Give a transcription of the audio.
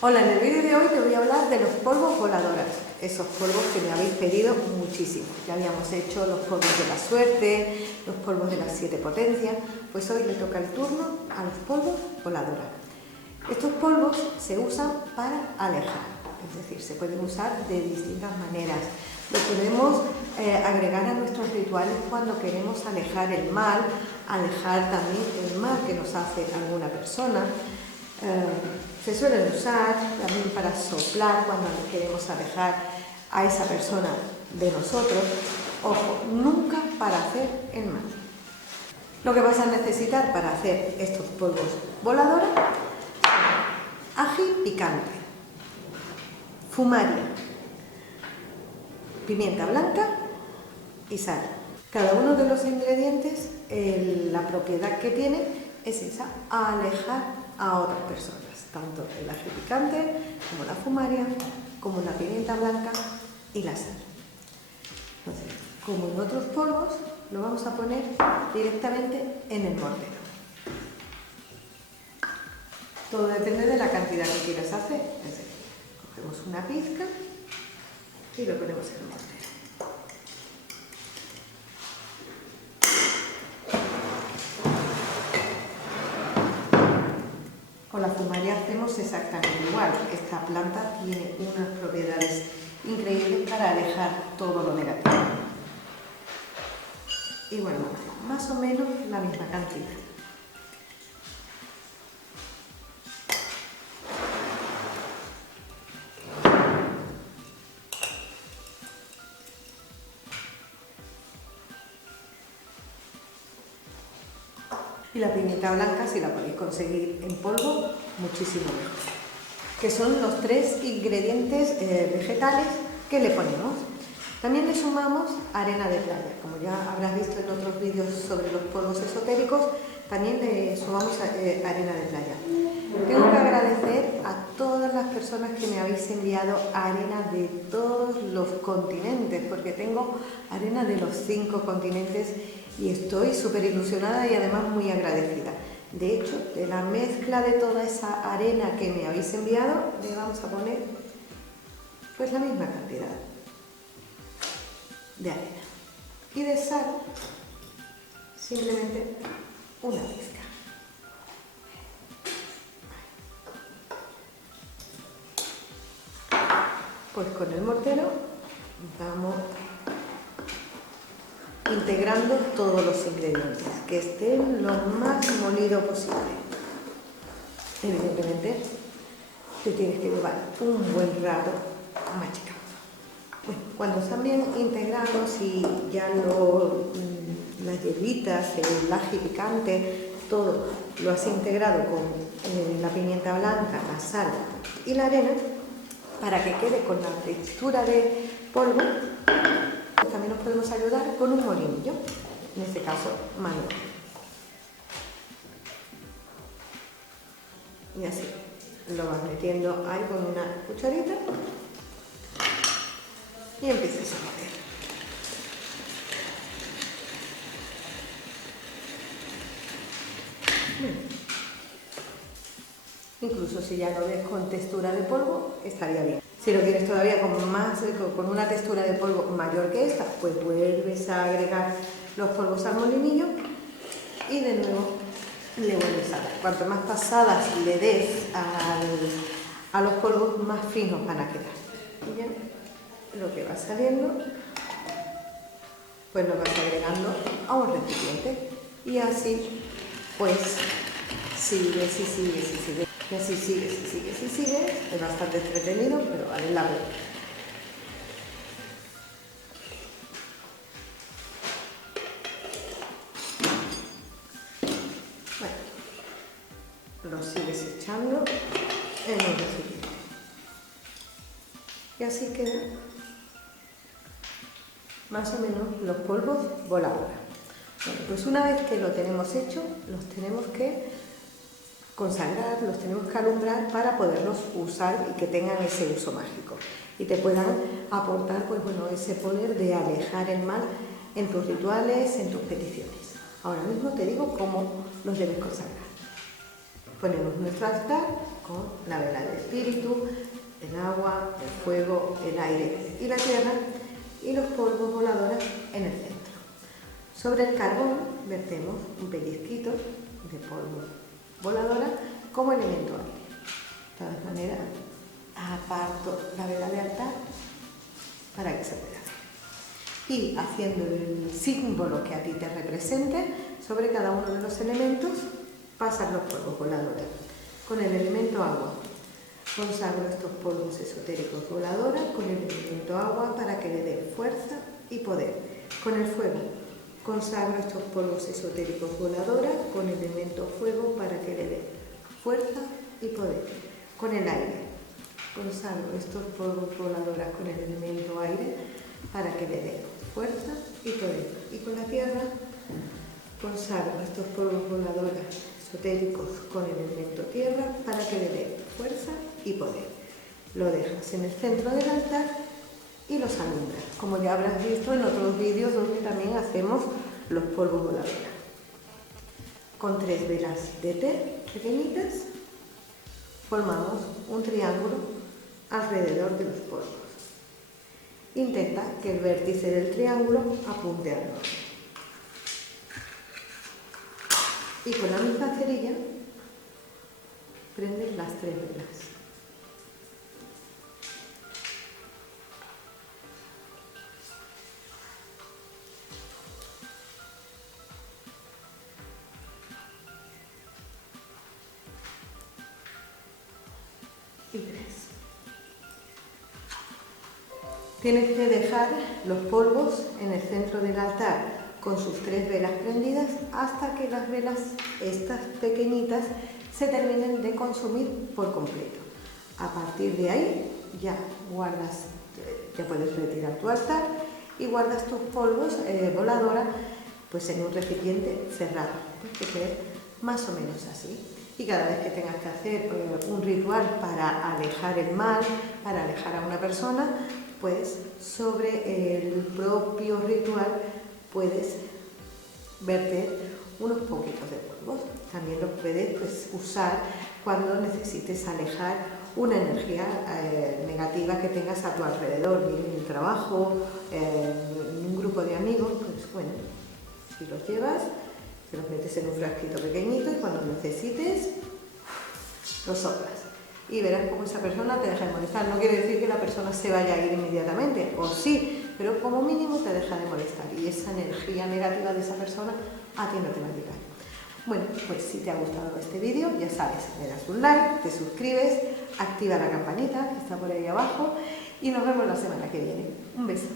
Hola, en el vídeo de hoy te voy a hablar de los polvos voladoras, esos polvos que me habéis pedido muchísimo. Ya habíamos hecho los polvos de la suerte, los polvos de las 7 potencias, pues hoy le toca el turno a los polvos voladoras. Estos polvos se usan para alejar, es decir, se pueden usar de distintas maneras. Lo podemos agregar a nuestros rituales cuando queremos alejar el mal, alejar también el mal que nos hace alguna persona. Se suelen usar también para soplar cuando queremos alejar a esa persona de nosotros. Ojo, nunca para hacer el mal. Lo que vas a necesitar para hacer estos polvos voladores: ají picante, fumaria, pimienta blanca y sal. Cada uno de los ingredientes, la propiedad que tiene es esa: alejar a otras personas, tanto el ají picante como la fumaria, como la pimienta blanca y la sal. Entonces, como en otros polvos, lo vamos a poner directamente en el mortero. Todo depende de la cantidad que quieras hacer. Es decir, cogemos una pizca y lo ponemos en el mortero. Con la fumaria hacemos exactamente igual. Esta planta tiene unas propiedades increíbles para alejar todo lo negativo. Y bueno, más o menos la misma cantidad. Y la pimienta blanca, si la podéis conseguir en polvo, muchísimo mejor. Que son los 3 ingredientes vegetales que le ponemos. También le sumamos arena de playa. Como ya habrás visto en otros vídeos sobre los polvos esotéricos, también le sumamos arena de playa. Tengo que agradecer a todas las personas que me habéis enviado arena de todos los continentes, porque tengo arena de los 5 continentes y estoy súper ilusionada y además muy agradecida. De hecho, de la mezcla de toda esa arena que me habéis enviado, le vamos a poner pues la misma cantidad de arena. Y de sal, simplemente una pizca. Pues con el mortero vamos integrando todos los ingredientes, que estén lo más molido posible. Evidentemente, te tienes que llevar un buen rato machicando. Bueno, cuando están bien integrados y ya las hierbitas, el ají picante, todo lo has integrado con la pimienta blanca, la sal y la arena, para que quede con la textura de polvo, también nos podemos ayudar con un molinillo, en este caso manual. Y así lo vas metiendo ahí con una cucharita y empiezas a mover. Bien. Incluso si ya lo ves con textura de polvo, estaría bien. Si lo quieres todavía con una textura de polvo mayor que esta, pues vuelves a agregar los polvos al molinillo y de nuevo le vuelves a dar. Cuanto más pasadas le des a los polvos, más finos van a quedar. Y ya lo que va saliendo, pues lo vas agregando a un recipiente. Y así, pues, sigues y sigues y sigues. Y así sigues y sigues y sigues. Es bastante entretenido, pero vale la pena. Bueno, lo sigues echando en el recipiente. Y así quedan más o menos los polvos voladores. Bueno, pues una vez que lo tenemos hecho, los tenemos que consagrar, los tenemos que alumbrar para poderlos usar y que tengan ese uso mágico y te puedan aportar, pues bueno, ese poder de alejar el mal en tus rituales, en tus peticiones. Ahora mismo te digo cómo los debes consagrar. Ponemos nuestro altar con la vela del espíritu, el agua, el fuego, el aire y la tierra, y los polvos voladores en el centro. Sobre el carbón vertemos un pellizquito de polvo voladora como elemento aire. De todas maneras, aparto la vela de altar para que se vea. Y haciendo el símbolo que a ti te represente, sobre cada uno de los elementos pasan los polvos voladores. Con el elemento agua, consagro estos polvos esotéricos voladores con el elemento agua para que le den fuerza y poder. Con el fuego, consagro estos polvos esotéricos voladores con el elemento fuego para que le den fuerza y poder. Con el aire, consagro estos polvos voladores con el elemento aire para que le den fuerza y poder. Y con la tierra, consagro estos polvos voladores esotéricos con el elemento tierra para que le dé fuerza y poder. Lo dejas en el centro del altar y los alumbras, como ya habrás visto en otros vídeos donde también hacemos los polvos voladores. Con 3 velas de té pequeñitas formamos un triángulo alrededor de los polvos. Intenta que el vértice del triángulo apunte al norte. Y con la misma cerilla prendes las 3 velas. Y 3. Tienes que dejar los polvos en el centro del altar con sus 3 velas prendidas hasta que las velas, estas pequeñitas, se terminen de consumir por completo. A partir de ahí ya puedes retirar tu altar y guardas tus polvos voladora pues en un recipiente cerrado, que quede más o menos así. Y cada vez que tengas que hacer un ritual para alejar el mal, para alejar a una persona, pues sobre el propio ritual puedes verter unos poquitos de polvos. También los puedes usar cuando necesites alejar una energía negativa que tengas a tu alrededor, bien en el trabajo, en un grupo de amigos. Pues bueno, si los llevas, te los metes en un frasquito pequeñito y cuando necesites los soplas. Y verás cómo esa persona te deja de molestar. No quiere decir que la persona se vaya a ir inmediatamente, o sí, pero como mínimo te deja de molestar y esa energía negativa de esa persona a ti no te va a llegar. Bueno, pues si te ha gustado este vídeo, ya sabes, le das un like, te suscribes, activa la campanita que está por ahí abajo y nos vemos la semana que viene. Un beso.